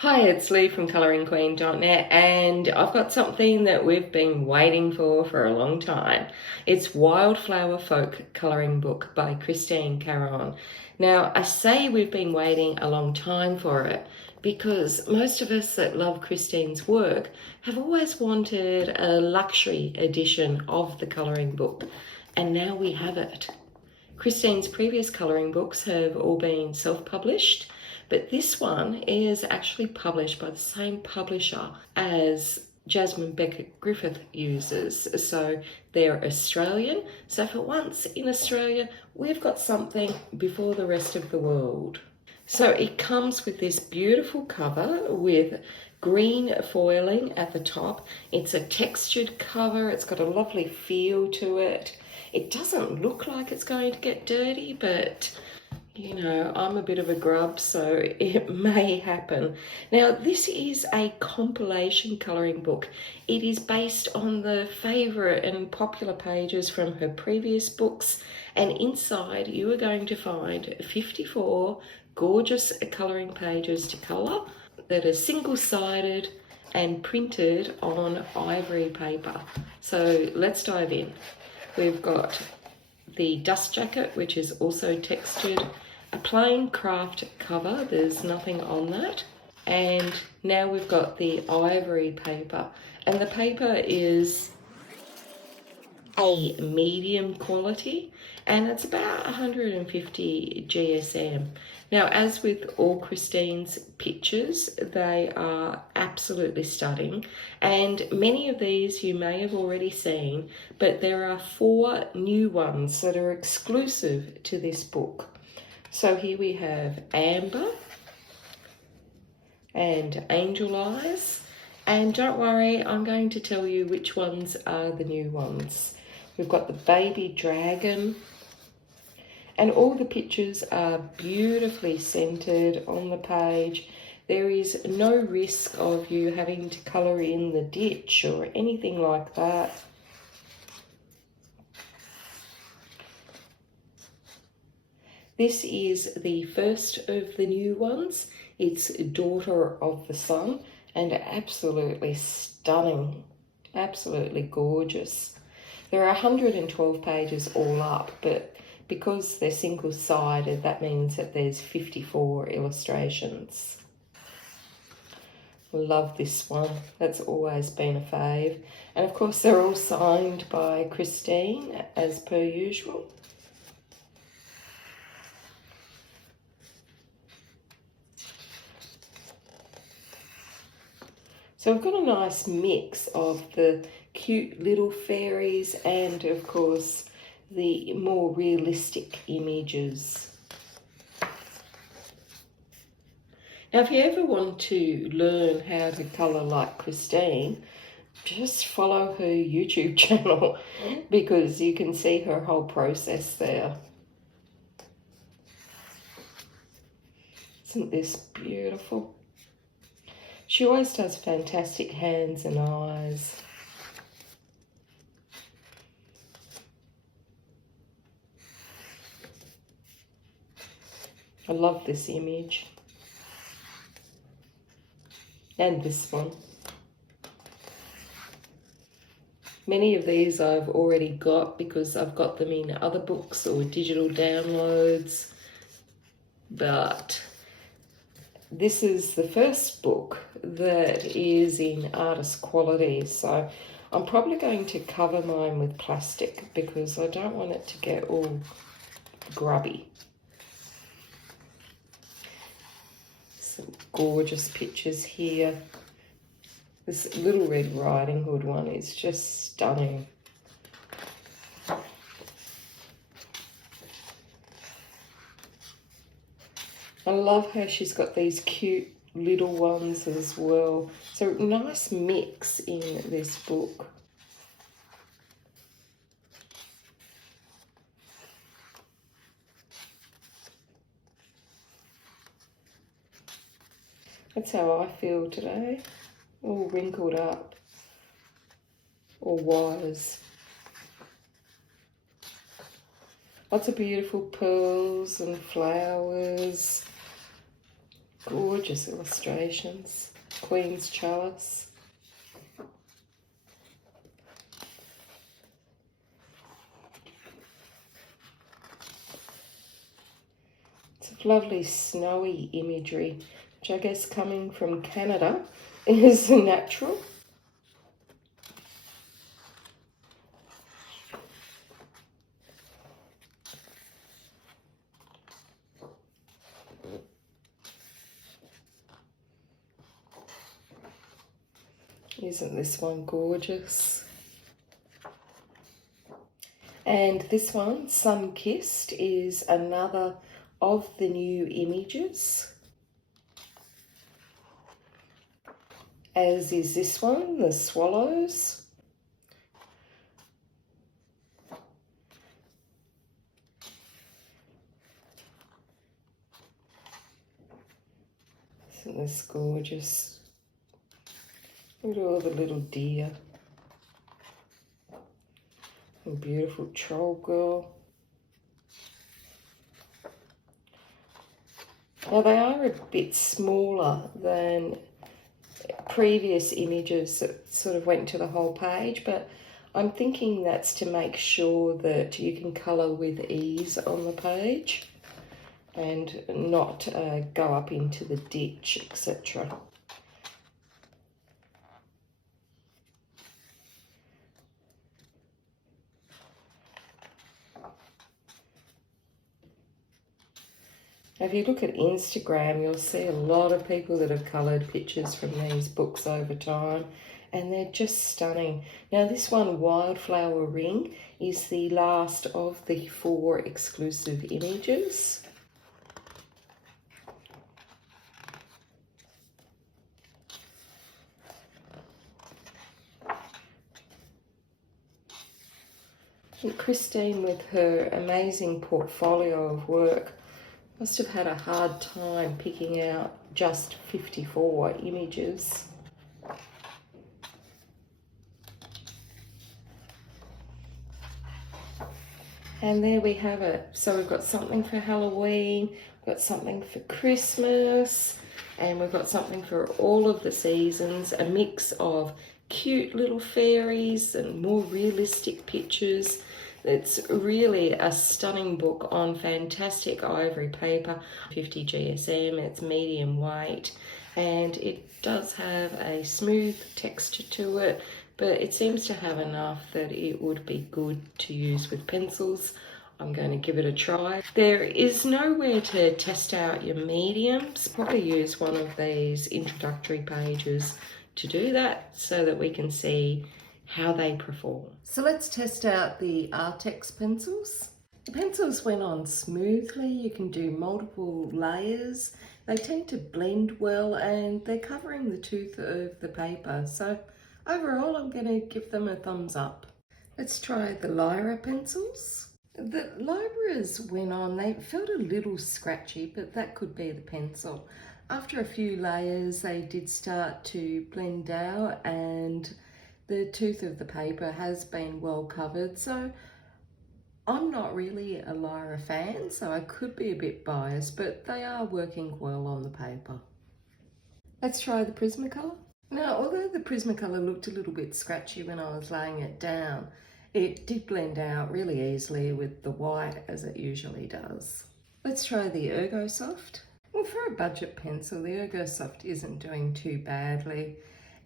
Hi, it's Lee from coloringqueen.net, and I've got something that we've been waiting for a long time. It's Wildflower Folk Coloring Book by Caran. Now, I say we've been waiting a long time for it because most of us that love Christine's work have always wanted a luxury edition of the coloring book, and now we have it. Christine's previous colouring books have all been self-published, but this one is actually published by the same publisher as Jasmine Beckett Griffith uses. So they're Australian. So for once in Australia, we've got something before the rest of the world. So it comes with this beautiful cover with green foiling at the top. It's a textured cover. It's got a lovely feel to it. It doesn't look like it's going to get dirty, but you know, I'm a bit of a grub, so it may happen. Now, this is a compilation colouring book. It is based on the favourite and popular pages from her previous books, and inside you are going to find 54 gorgeous colouring pages to colour that are single-sided and printed on ivory paper. So let's dive in. We've got the dust jacket, which is also textured, a plain craft cover, there's nothing on that, and now we've got the ivory paper, and the paper is a medium quality and it's about 150 GSM. Now, as with all Christine's pictures, they are absolutely stunning, and many of these you may have already seen, but there are 4 new ones that are exclusive to this book. So here we have Amber and Angel Eyes, and don't worry, I'm going to tell you which ones are the new ones. We've got the baby dragon, and all the pictures are beautifully centered on the page. There is no risk of you having to colour in the ditch or anything like that. This is the first of the new ones. It's Daughter of the Sun, and absolutely stunning, absolutely gorgeous. There are 112 pages all up, but because they're single-sided, that means that there's 54 illustrations. Love this one. That's always been a fave. And of course, they're all signed by Christine, as per usual. So I've got a nice mix of the cute little fairies and, of course, the more realistic images. Now, if you ever want to learn how to colour like Christine, just follow her YouTube channel because you can see her whole process there. Isn't this beautiful? She always does fantastic hands and eyes. I love this image. And this one. Many of these I've already got because I've got them in other books or digital downloads. But this is the first book that is in artist quality, so I'm probably going to cover mine with plastic because I don't want it to get all grubby. Some gorgeous pictures here. This Little Red Riding Hood one is just stunning. I love how she's got these cute little ones as well. So nice mix in this book. That's how I feel today. All wrinkled up. Or wise. Lots of beautiful pearls and flowers. Gorgeous illustrations. Queen's Chalice. It's lovely snowy imagery, which I guess coming from Canada is natural. Isn't this one gorgeous? And this one, Sun-Kissed, is another of the new images. As is this one, the Swallows. Isn't this gorgeous? Look at all the little deer. And beautiful troll girl. Now they are a bit smaller than previous images that sort of went to the whole page, but I'm thinking that's to make sure that you can colour with ease on the page and not go up into the ditch, etc. If you look at Instagram, you'll see a lot of people that have coloured pictures from these books over time, and they're just stunning. Now this one, Wildflower Ring, is the last of the 4 exclusive images. And Christine, with her amazing portfolio of work, must have had a hard time picking out just 54 images. And there we have it. So we've got something for Halloween, we've got something for Christmas, and we've got something for all of the seasons, a mix of cute little fairies and more realistic pictures. It's really a stunning book on fantastic ivory paper, 50 GSM, it's medium weight, and it does have a smooth texture to it, but it seems to have enough that it would be good to use with pencils. I'm going to give it a try. There is nowhere to test out your mediums. Probably use one of these introductory pages to do that so that we can see how they perform. So let's test out the Arrtx pencils. The pencils went on smoothly. You can do multiple layers. They tend to blend well and they're covering the tooth of the paper. So overall, I'm going to give them a thumbs up. Let's try the Lyra pencils. The Lyras went on, they felt a little scratchy, but that could be the pencil. After a few layers, they did start to blend out and the tooth of the paper has been well covered, so I'm not really a Lyra fan, so I could be a bit biased, but they are working well on the paper. Let's try the Prismacolor. Now, although the Prismacolor looked a little bit scratchy when I was laying it down, it did blend out really easily with the white as it usually does. Let's try the Ergosoft. Well, for a budget pencil, the Ergosoft isn't doing too badly.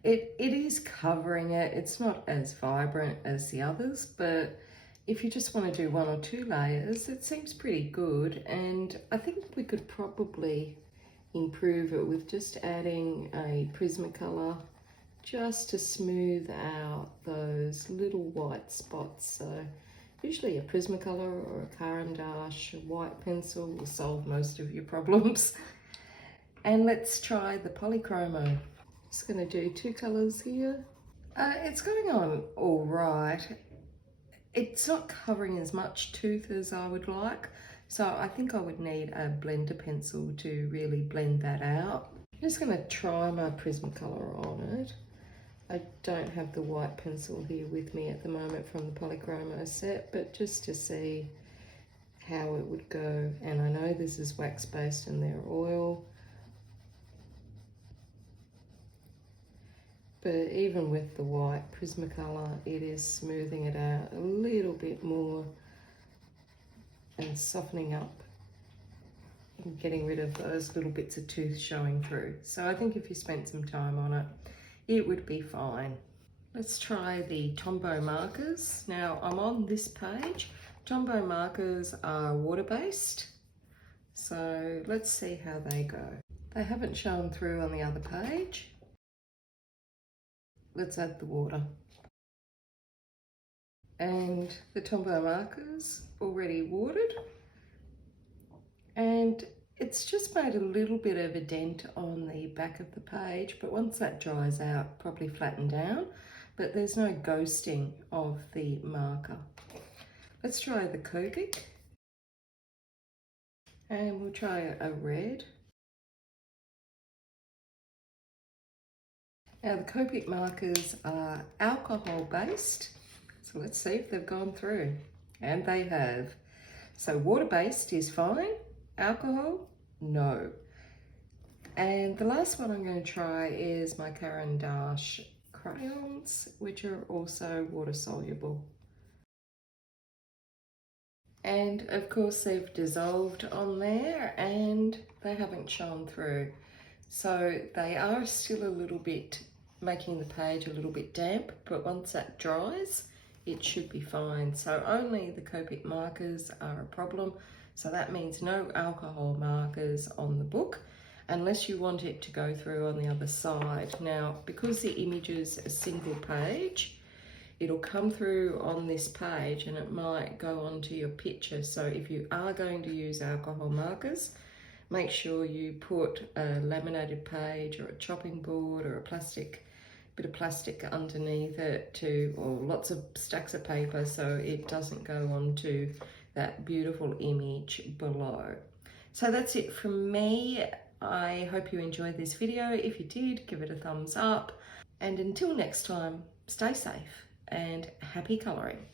It is covering it. It's not as vibrant as the others, but if you just want to do 1 or 2 layers, it seems pretty good. And I think we could probably improve it with just adding a Prismacolor just to smooth out those little white spots. So usually a Prismacolor or a Caran dash, a white pencil will solve most of your problems. And let's try the Polychromo. Just going to do 2 colours here. It's going on all right. It's not covering as much tooth as I would like, so I think I would need a blender pencil to really blend that out. I'm just going to try my Prismacolor on it. I don't have the white pencil here with me at the moment from the Polychromo set, but just to see how it would go. And I know this is wax based and they're oil. But even with the white Prismacolor, it is smoothing it out a little bit more and softening up and getting rid of those little bits of tooth showing through. So I think if you spent some time on it, it would be fine. Let's try the Tombow markers. Now I'm on this page. Tombow markers are water-based, so let's see how they go. They haven't shown through on the other page. Let's add the water. And the Tombow markers already watered. And it's just made a little bit of a dent on the back of the page, but once that dries out, probably flatten down, but there's no ghosting of the marker. Let's try the Copic. And we'll try a red. Now the Copic markers are alcohol based, so let's see if they've gone through, and they have. So water based is fine, alcohol, no. And the last one I'm going to try is my Caran Dash crayons, which are also water soluble. And of course they've dissolved on there and they haven't shone through. So they are still a little bit making the page a little bit damp, but once that dries, it should be fine. So only the Copic markers are a problem. So that means no alcohol markers on the book, unless you want it to go through on the other side. Now, because the image is a single page, it'll come through on this page and it might go onto your picture. So if you are going to use alcohol markers, make sure you put a laminated page or a chopping board or a bit of plastic underneath it or lots of stacks of paper so it doesn't go onto that beautiful image below. So that's it from me. I hope you enjoyed this video. If you did, give it a thumbs up. And until next time, stay safe and happy colouring.